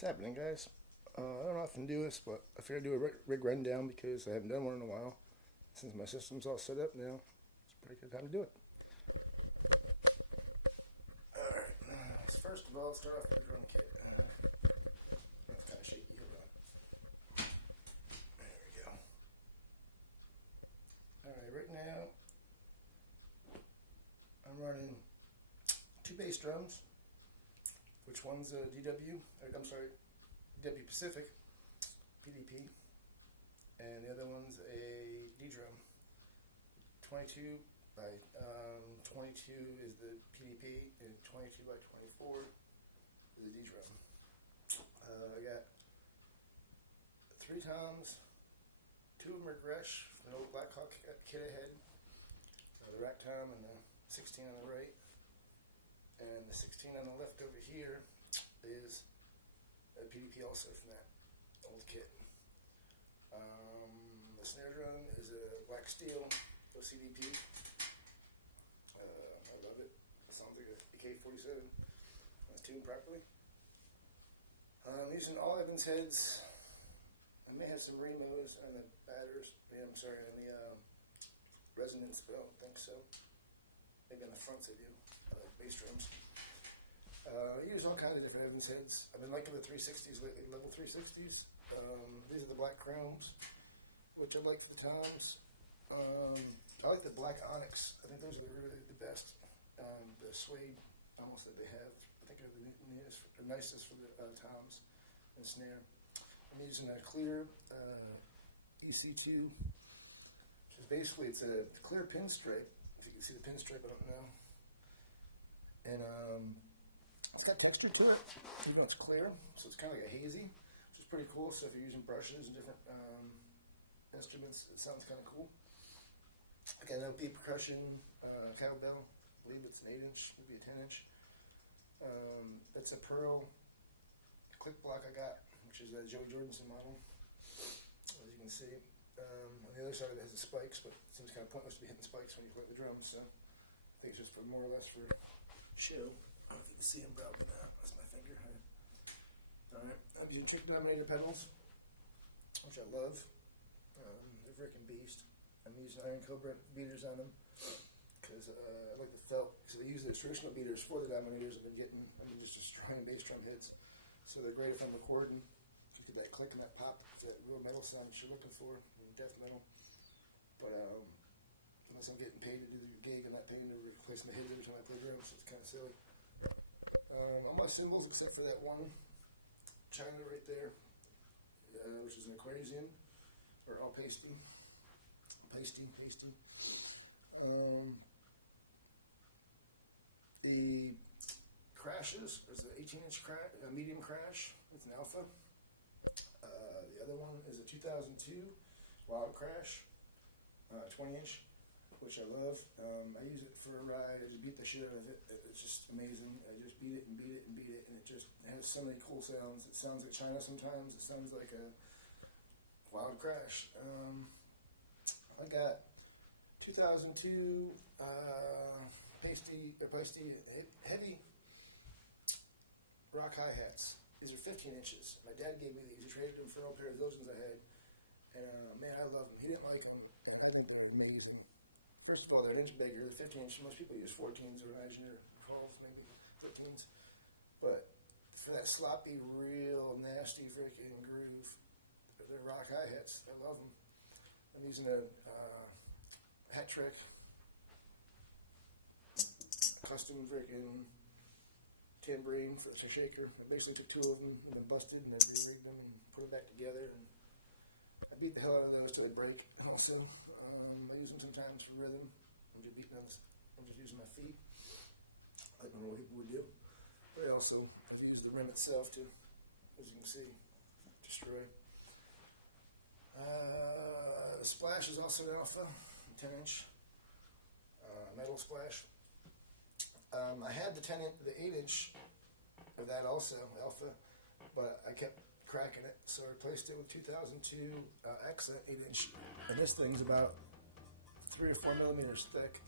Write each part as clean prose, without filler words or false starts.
What's happening, guys? I don't often do this, but I figured I'd do a rig rundown because I haven't done one in a while. Since my system's all set up now, it's a pretty good time to do it. Alright, first of all, let's start off with the drum kit. That's kind of shaky. Hold on. There we go. Alright, right now, I'm running 2 bass drums. Which one's a DW? DW Pacific, PDP, and the other one's a D drum. 22 by 22 is the PDP, and 22 by 24 is the D drum. I got 3 toms, 2 of them are Gresh, an old Blackhawk kit ahead, the rack tom and the 16 on the right. And the 16 on the left over here is a PDP also from that old kit. The snare drum is a black steel OCDP. I love it. It sounds like a AK-47. It's tuned properly. I'm using all Evans heads. I may have some Remos on the batters. On the resonance, but I don't think so. Maybe on the fronts I do. Bass drums. I use all kinds of different Evans heads. I've been liking the 360s lately, level 360s. These are the black chromes, which I like for the toms. I like the black onyx. I think those are really the best. The suede, almost that they have, I think are the nicest for the toms and snare. I'm using a clear EC2, which is basically, it's a clear pinstripe. If you can see the pinstripe, I don't know. And it's got texture to it, even though it's clear, so it's kind of like a hazy, which is pretty cool. So if you're using brushes and different instruments, it sounds kind of cool. I got an LP percussion cowbell. I believe it's an 8-inch, maybe a 10-inch. It's a Pearl click block I got, which is a Joey Jordanson model, as you can see. On the other side of it has the spikes, but it seems kind of pointless to be hitting spikes when you play the drums, so I think it's just for more or less for show. I don't know if you can see them probably now. That's my finger. Alright, I'm using kick denominator pedals, which I love. They're freaking beast. I'm using Iron Cobra beaters on them because I like the felt. Because I use the traditional beaters for the denominators. I've been just destroying bass drum hits. So they're great if I'm recording. You get that click and that pop. It's that real metal sound that you're looking for in death metal. But unless I'm getting paid to do the gig, I'm not paying to replace my hits every time I play drums, so it's kind of silly. All my cymbals, except for that one China right there, which is an Aquarian, are all pasty. The crashes, there's an 18-inch crash, a medium crash with an alpha. The other one is a 2002 wild crash, 20-inch. Which I love. I use it for a ride. I just beat the shit out of it. It's just amazing. I just beat it and beat it and beat it, and it has so many cool sounds. It sounds like China sometimes. It sounds like a wild crash. I got 2002 pasty heavy rock hi-hats. These are 15 inches. My dad gave me these. He traded them for an old pair of those ones I had. And man, I love them. He didn't like them, and I think they're amazing. First of all, they're an inch bigger. They're 15 inch. Most people use 14s or imagine or 12s, maybe 13s. But for that sloppy, real nasty freaking groove, they're rock hi-hats. I love them. I'm using a hat trick, custom freaking tambourine for a shaker. I basically took 2 of them and then busted and then re-rigged them and put them back together. And I beat the hell out of those till they break. Also, I use them sometimes for rhythm. I'm just using my feet, like normal people would do. But I also use the rim itself to, as you can see, destroy. The splash is also an alpha, 10-inch metal splash. I had the 8-inch of that also, alpha, but I kept cracking it, so I replaced it with 2002 Exa 8-inch, and this thing's about 3 or 4 millimeters thick,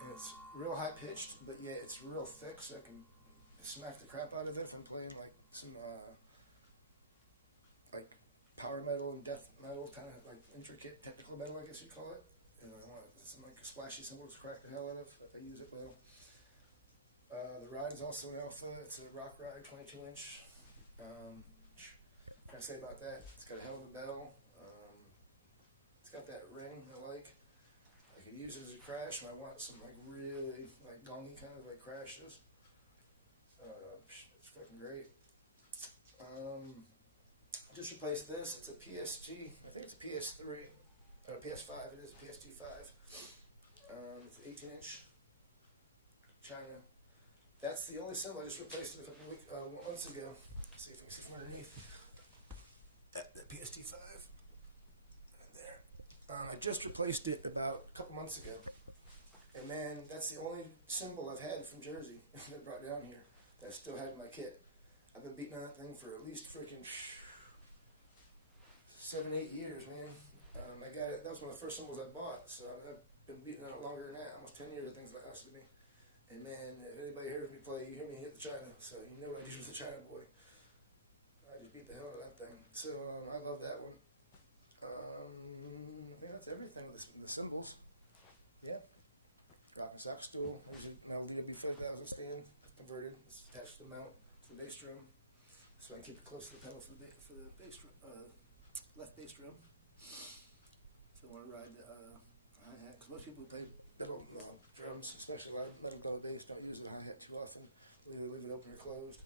and it's real high pitched, but yet it's real thick, so I can smack the crap out of it if I'm playing like some like power metal and death metal, kind of like intricate technical metal, I guess you'd call it. And I want some like splashy cymbals to crack the hell out of if I use it well. The ride is also an alpha. It's a rock ride, 22 inch. What can I say about that? It's got a hell of a bell. It's got that ring I like. I could use it as a crash when I want some like really like gongy kind of like crashes. It's fucking great. Just replaced this. It's a PSG. I think it's a PS3. PS5. It is a PS25. It's 18 inch. China. That's the only cymbal I just replaced it a couple months ago. Let's see if I can see from underneath. The PS25. Right there. I just replaced it about a couple months ago. And man, that's the only cymbal I've had from Jersey that I brought down here that I still had in my kit. I've been beating on that thing for at least freaking 7-8 years, man. I got it. That was one of the first cymbals I bought, so I've been beating on it longer than that. Almost 10 years, the thing's lasted me. And man, if anybody hears me play, you hear me hit the China, so you know what I do with the China boy. I just beat the hell out of that thing. So I love that one. Yeah, that's everything with the cymbals. Yeah. Rock and sock stool. There's an LDW 5000 stand. It's converted. It's attached to the mount to the bass drum, so I can keep it close to the pedal for the bass drum, left bass drum. So I want to ride the hi-hat, because most people who play metal drums, especially a lot of metal double bass, don't use the hi-hat too often. They either leave it open or closed.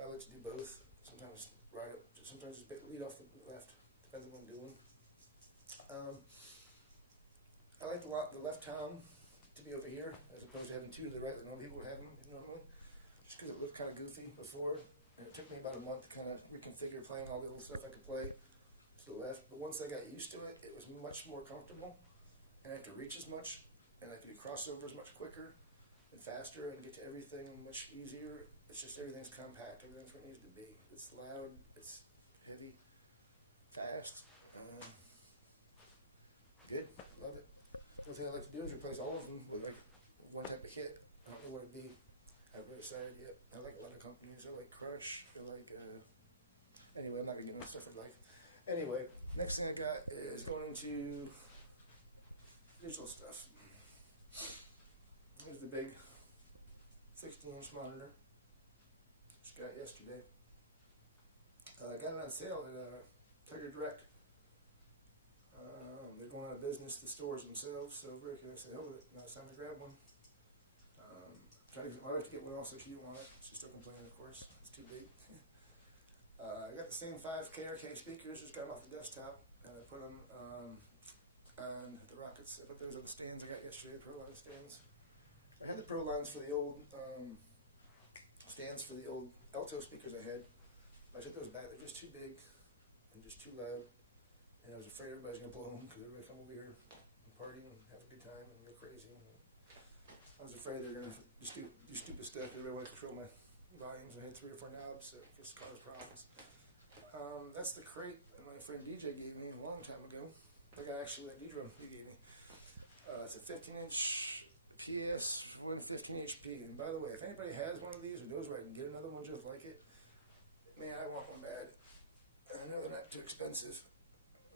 I like to do both. Sometimes ride it, sometimes just lead off the left. Depends on what I'm doing. I like the left tom to be over here, as opposed to having two to the right that normal people would have them normally. Just because it looked kind of goofy before, and it took me about a month to kind of reconfigure playing all the little stuff I could play to the left. But once I got used to it, it was much more comfortable, and I didn't have to reach as much, and I could do crossovers much quicker and faster, and get to everything much easier. It's just everything's compact, everything's where it needs to be. It's loud, it's heavy, fast. Good, love it. The only thing I like to do is replace all of them with like one type of kit. I don't know what it'd be. I haven't decided yet. I like a lot of companies. I like Crush. I like, anyway, I'm not going to get into stuff for life. Anyway, next thing I got is going into digital stuff. Here's the big 16-inch monitor. Just got it yesterday. I got it on sale at Tiger Direct. They're going out of business, the stores themselves, so Rick and I said, hell with it, now it's time to grab one. Trying to get my wife to get one also, she didn't want it. She's still complaining, of course, it's too big. I got the same 5 KRK speakers, just got them off the desktop, and I put them on the Rockets. I put those on the stands I got yesterday, Pro Line stands. I had the Pro Lines for the old stands for the old Alto speakers I had. I took those back, they're just too big and just too loud. And I was afraid everybody's going to blow them because everybody come over here and party and have a good time and go crazy. And I was afraid they're going to just do stupid stuff. Everybody wanted to control my volumes. I had 3 or 4 knobs, so it just caused problems. That's the crate that my friend DJ gave me a long time ago. The guy actually, that D-drum he gave me. It's a 15-inch PS, 115 HP. And by the way, if anybody has one of these or knows where I can get another one just like it, man, I want one bad. I know they're not too expensive.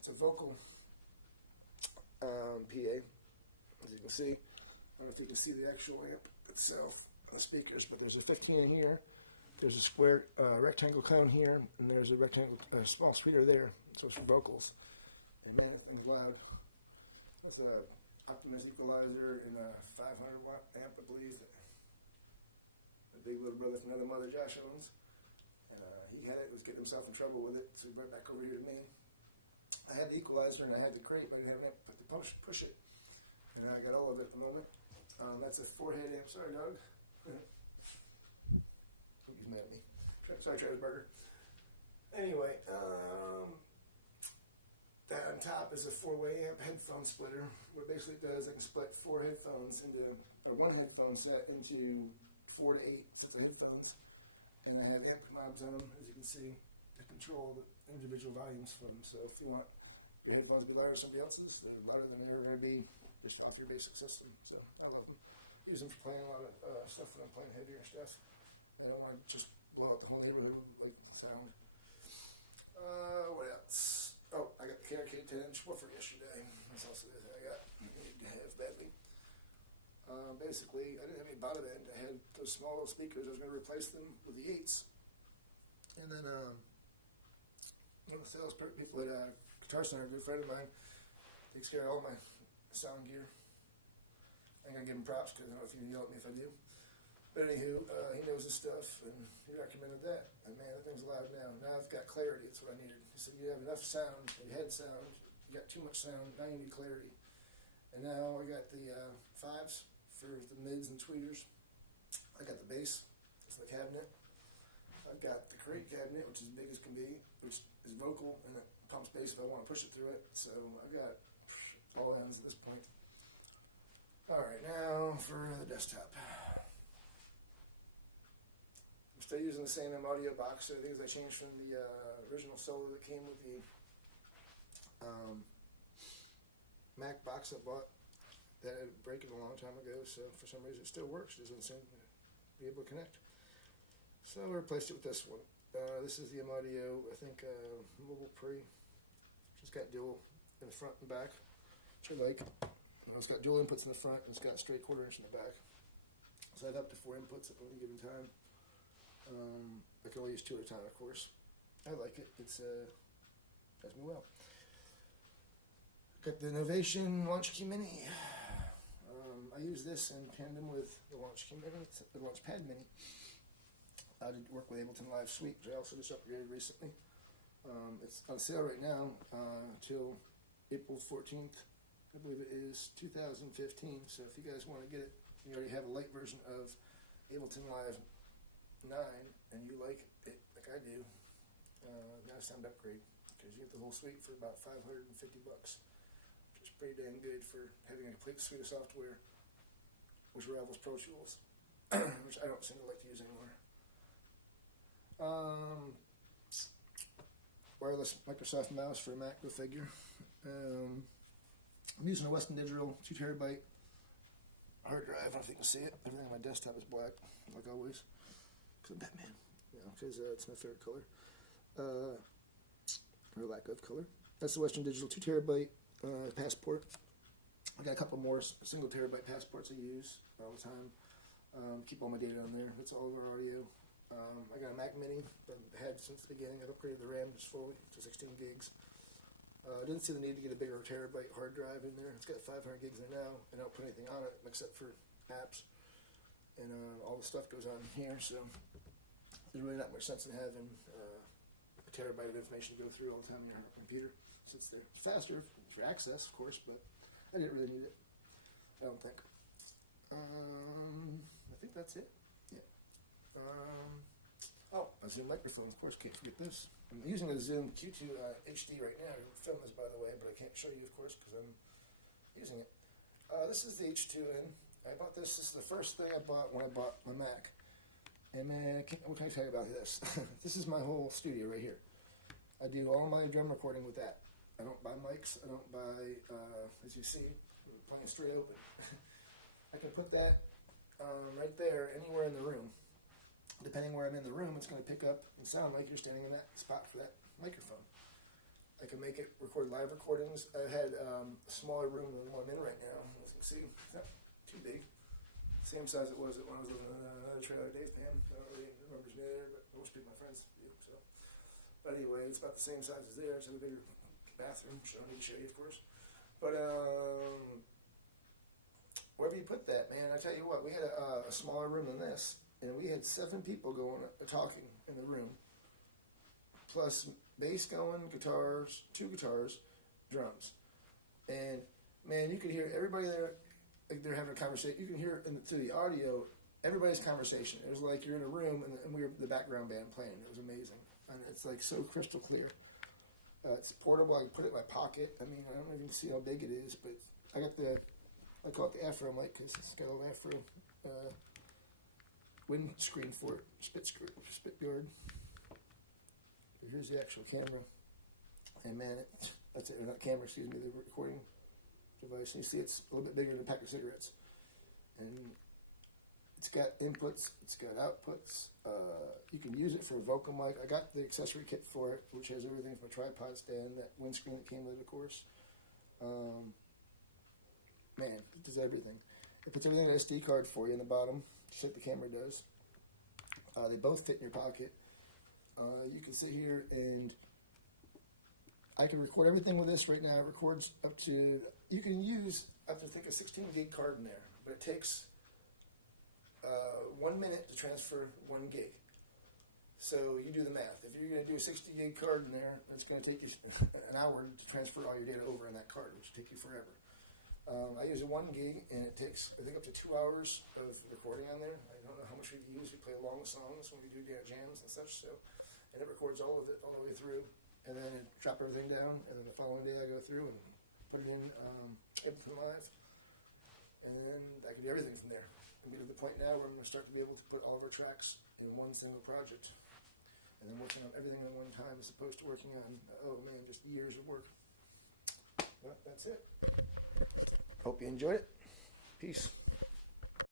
It's a vocal PA, as you can see. I don't know if you can see the actual amp itself on the speakers, but there's a 15 in here. There's a square rectangle cone here, and there's a rectangle small tweeter there. So it's for vocals. And man, this thing's loud. That's a Optimus equalizer and a 500 watt amp, I believe. The big little brother from another mother, Josh owns. He had it, was getting himself in trouble with it, so he brought it back over here to me. I had the equalizer and I had the crate, but I didn't have an amp to push it. And I got all of it at the moment. That's a 4-head amp. Sorry, dog. He's mad at me. Sorry, Travis Burger. Anyway, that on top is a 4-way amp headphone splitter. What it basically does, I can split 4 headphones into, or 1 headphone set into 4 to 8 sets of headphones. And I have amp knobs on them, as you can see, to control the individual volumes for them. So if you want your headphones to be louder than somebody else's, they're louder than they're going to be just off your basic system. So I love them. Use them for playing a lot of stuff when I'm playing heavier stuff. I don't want to just blow out the whole neighborhood like the sound. What else? Oh, I got the KRK 10-inch woofer yesterday. That's also the thing I got. I need to have badly. Basically, I didn't have any bottom end. I had those small little speakers. I was going to replace them with the 8s. And then one of the sales people at Guitar Center, a good friend of mine, takes care of all my sound gear. I'm going to give him props because I don't know if you can yell at me if I do. But anywho, he knows his stuff, and he recommended that. And man, that thing's loud now. Now I've got clarity. That's what I needed. He said, you have enough sound, you had sound, you got too much sound, now you need clarity. And now I got the 5s for the mids and tweeters. I got the bass, it's the cabinet. I've got the crate cabinet, which is as big as can be, which is vocal, and it pumps bass if I want to push it through it. So I've got all ends at this point. All right, now for the desktop. I'm still using the same audio box. So the things I changed from the original Solo that came with the Mac box I bought that had broken a long time ago. So for some reason it still works. It doesn't seem to be able to connect. So I replaced it with this one. This is the audio, I think, Mobile Pre. It's got dual in the front and back, which I like. It's got dual inputs in the front, and it's got a straight 1/4 inch in the back. So I have up to 4 inputs at any given time. I can only use 2 at a time, of course. I like it. It's does me well. Got the Novation Launch Key Mini. I use this in tandem with the Launch Key Mini, the Launchpad Mini. I did work with Ableton Live Suite, which I also just upgraded recently. It's on sale right now till April 14th. I believe it is 2015. So if you guys want to get it, you already have a light version of Ableton Live 9, and you like it like I do, now it's time to upgrade because you get the whole suite for about $550, which is pretty dang good for having a complete suite of software, which rivals Pro Tools, which I don't seem to like to use anymore. Wireless Microsoft mouse for a Mac, go figure. I'm using a Western Digital 2 terabyte hard drive. I don't know if you can see it. Everything on my desktop is black, like always. Because I'm Batman. Because it's my favorite color. Or lack of color. That's the Western Digital 2 terabyte passport. I got a couple more single terabyte passports I use all the time. Keep all my data on there. That's all of our audio. I got a Mac Mini that I've had since the beginning. I've upgraded the RAM just fully to 16 gigs. I didn't see the need to get a bigger terabyte hard drive in there. It's got 500 gigs there now, and I don't put anything on it except for apps. And all the stuff goes on here, so there's really not much sense in having a terabyte of information go through all the time on your computer. It sits there. It's faster for access, of course, but I didn't really need it. I don't think. I think that's it. Yeah. Oh, a Zoom microphone, of course, can't forget this. I'm using a Zoom Q2 HD right now to film this, by the way, but I can't show you, of course, because I'm using it. This is the H2N. I bought this. This is the first thing I bought when I bought my Mac. And man, what can I tell you about this? This is my whole studio right here. I do all my drum recording with that. I don't buy mics. I don't buy, as you see, I'm playing straight open. I can put that right there anywhere in the room. Depending where I'm in the room, it's going to pick up and sound like you're standing in that spot for that microphone. I can make it record live recordings. I had a smaller room than the one I'm in right now. As you can see, it's not too big. Same size it was when I was living in another trailer at Dave's Pam. I don't really remember me there, but most people, my friends, do. So, but anyway, it's about the same size as there. It's a bigger bathroom, which I don't need to show you, of course. But wherever you put that, man, I tell you what, we had a smaller room than this. And we had 7 people going talking in the room, plus bass going, guitars, 2 guitars, drums, and man, you could hear everybody there, like they're having a conversation. You can hear through the audio everybody's conversation. It was like you're in a room and we were the background band playing. It was amazing, and it's like so crystal clear. It's portable. I can put it in my pocket. I mean, I don't even see how big it is, but I got I call it the Afro mic because it's got a little Afro. Windscreen for it, spit guard. Here's the actual camera, and man, that's it. Not camera, excuse me, the recording device. And you see, it's a little bit bigger than a pack of cigarettes, and It's got inputs, it's got outputs. You can use it for a vocal mic. I got the accessory kit for it, which has everything from a tripod stand, that windscreen that came with it, of course. Man, it does everything. It puts everything in an SD card for you in the bottom, just like the camera does. They both fit in your pocket. You can sit here and I can record everything with this right now. It records up to, you can use up to, I think, a 16 gig card in there, but it takes 1 minute to transfer 1 gig. So you do the math. If you're going to do a 60 gig card in there, it's going to take you an hour to transfer all your data over in that card, which will take you forever. I use a 1 gig, and it takes, I think, up to 2 hours of recording on there. I don't know how much we use. We play long songs when we do jams and such, so, and it records all of it all the way through, and then it drop everything down, and then the following day I go through and put it in Ableton Live, and then I can do everything from there. I'm getting to the point now where I'm going to start to be able to put all of our tracks in one single project, and then working on everything at one time as opposed to working on, oh man, just years of work. Well, that's it. Hope you enjoyed it. Peace.